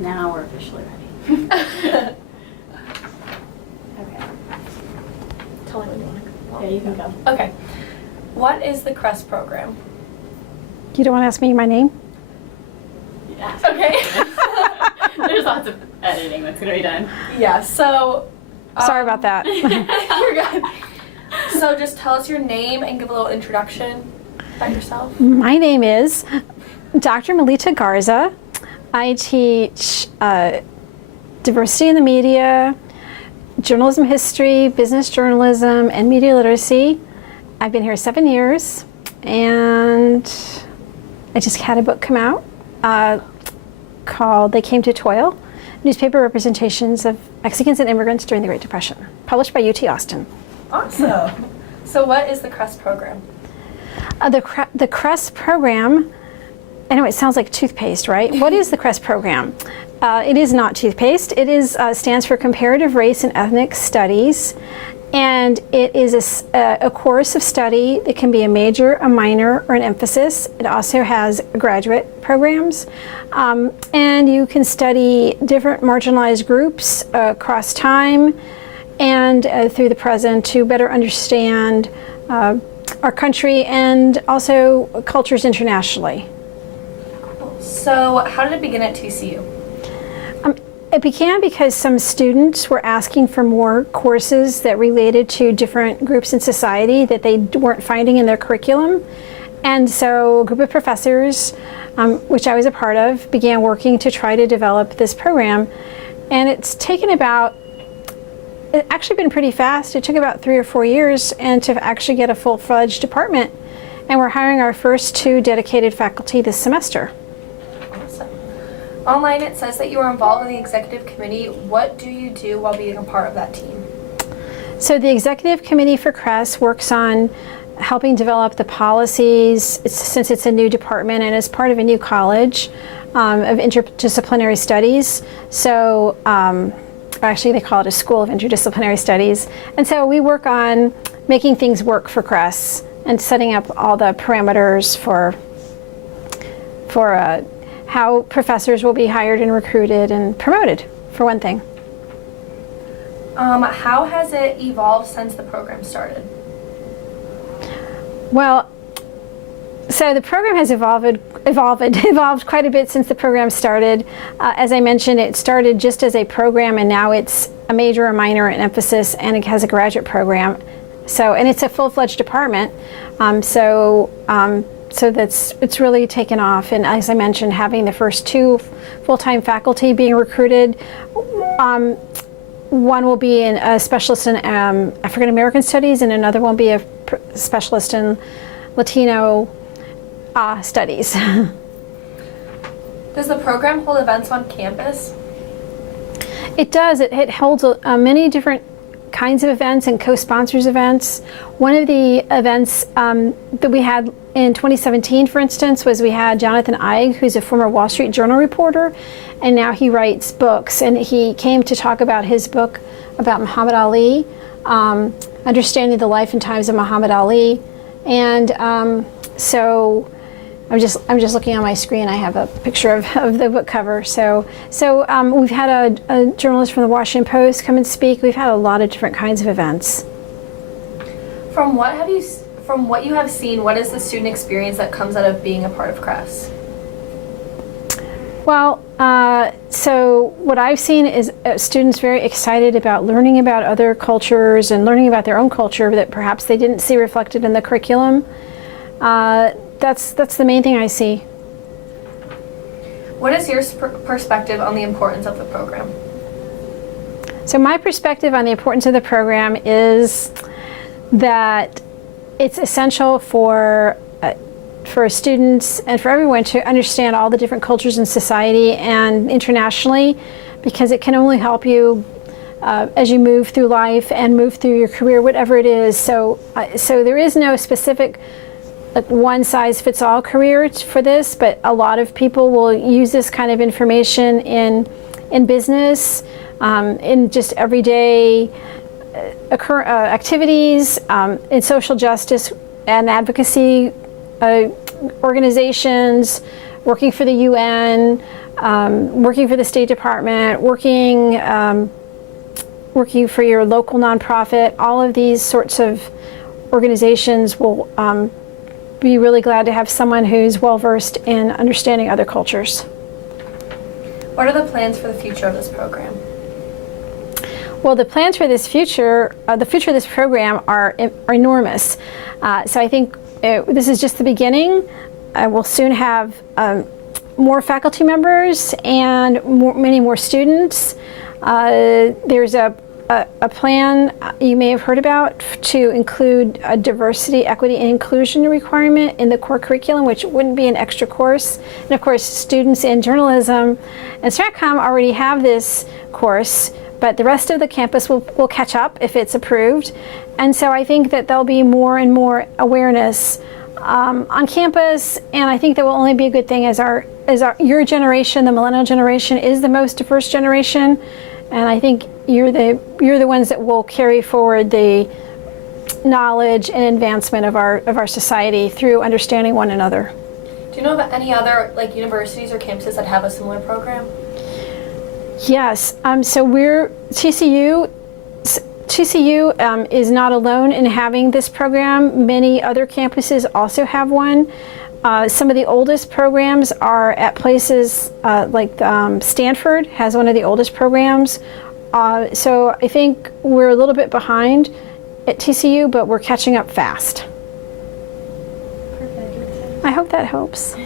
Now we're officially ready. Okay. Tell me when you want to go. Yeah, you can go. Okay. What is the CRES program? You don't want to ask me my name? Yeah. Okay. There's lots of editing that's going to be done. Yeah, so... Sorry about that. You're good. So just tell us your name and give a little introduction about yourself. My name is Dr. Melita Garza. I teach diversity in the media, journalism history, business journalism, and media literacy. I've been here 7 years, and I just had a book come out called They Came to Toil, Newspaper Representations of Mexicans and Immigrants During the Great Depression, published by UT Austin. Awesome. So what is the CRES program? The CRES program, I know it sounds like toothpaste, right? What is the CRES program? It is not toothpaste. It is stands for Comparative Race and Ethnic Studies, and it is a course of study that can be a major, a minor, or an emphasis. It also has graduate programs, and you can study different marginalized groups across time and through the present to better understand our country and also cultures internationally. So how did it begin at TCU? It began because some students were asking for more courses that related to different groups in society that they weren't finding in their curriculum. And so a group of professors, which I was a part of, began working to try to develop this program. And it's actually been pretty fast. It took about 3 or 4 years and to actually get a full-fledged department. And we're hiring our first 2 dedicated faculty this semester. Awesome. Online it says that you are involved in the executive committee. What do you do while being a part of that team? So the executive committee for CRES works on helping develop the policies since it's a new department and it's part of a new college of interdisciplinary studies. So actually they call it a School of Interdisciplinary Studies. And so we work on making things work for CRES and setting up all the parameters for how professors will be hired and recruited and promoted, for one thing. How has it evolved since the program started? Well, so the program has evolved quite a bit since the program started. As I mentioned, it started just as a program, and now it's a major, a minor, an emphasis, and it has a graduate program. So, and it's a full-fledged department. So it's really taken off. And as I mentioned, having the first 2 full-time faculty being recruited. One will be a specialist in African American studies, and another will be a specialist in Latino studies. Does the program hold events on campus? It does. It holds many different kinds of events and co-sponsors events. One of the events that we had in 2017, for instance, was we had Jonathan Eig, who's a former Wall Street Journal reporter, and now he writes books. And he came to talk about his book about Muhammad Ali, Understanding the Life and Times of Muhammad Ali. And so I'm just looking on my screen. I have a picture of the book cover. So we've had a journalist from the Washington Post come and speak. We've had a lot of different kinds of events. From what you have seen, what is the student experience that comes out of being a part of CRES? Well, so what I've seen is students very excited about learning about other cultures and learning about their own culture that perhaps they didn't see reflected in the curriculum. That's the main thing I see. What is your perspective on the importance of the program? So my perspective on the importance of the program is that it's essential for students and for everyone to understand all the different cultures in society and internationally, because it can only help you as you move through life and move through your career, whatever it is. So there is no specific one-size-fits-all career for this, but a lot of people will use this kind of information in business, in just everyday activities, in social justice and advocacy organizations, working for the UN, working for the State Department, working for your local nonprofit. All of these sorts of organizations will be really glad to have someone who's well-versed in understanding other cultures. What are the plans for the future of this program? Well, the plans for this future, the future of this program are enormous. So I think this is just the beginning. We'll soon have more faculty members and many more students. There's a plan you may have heard about to include a diversity, equity, and inclusion requirement in the core curriculum, which wouldn't be an extra course. And of course, students in journalism and StratCom already have this course, but the rest of the campus will catch up if it's approved. And so I think that there'll be more and more awareness on campus, and I think that will only be a good thing as your generation, the millennial generation, is the most diverse generation. And I think you're the ones that will carry forward the knowledge and advancement of our society through understanding one another. Do you know of any other universities or campuses that have a similar program? Yes. So TCU is not alone in having this program. Many other campuses also have one. Some of the oldest programs are at places like Stanford has one of the oldest programs. So I think we're a little bit behind at TCU, but we're catching up fast. Perfect. I hope that helps.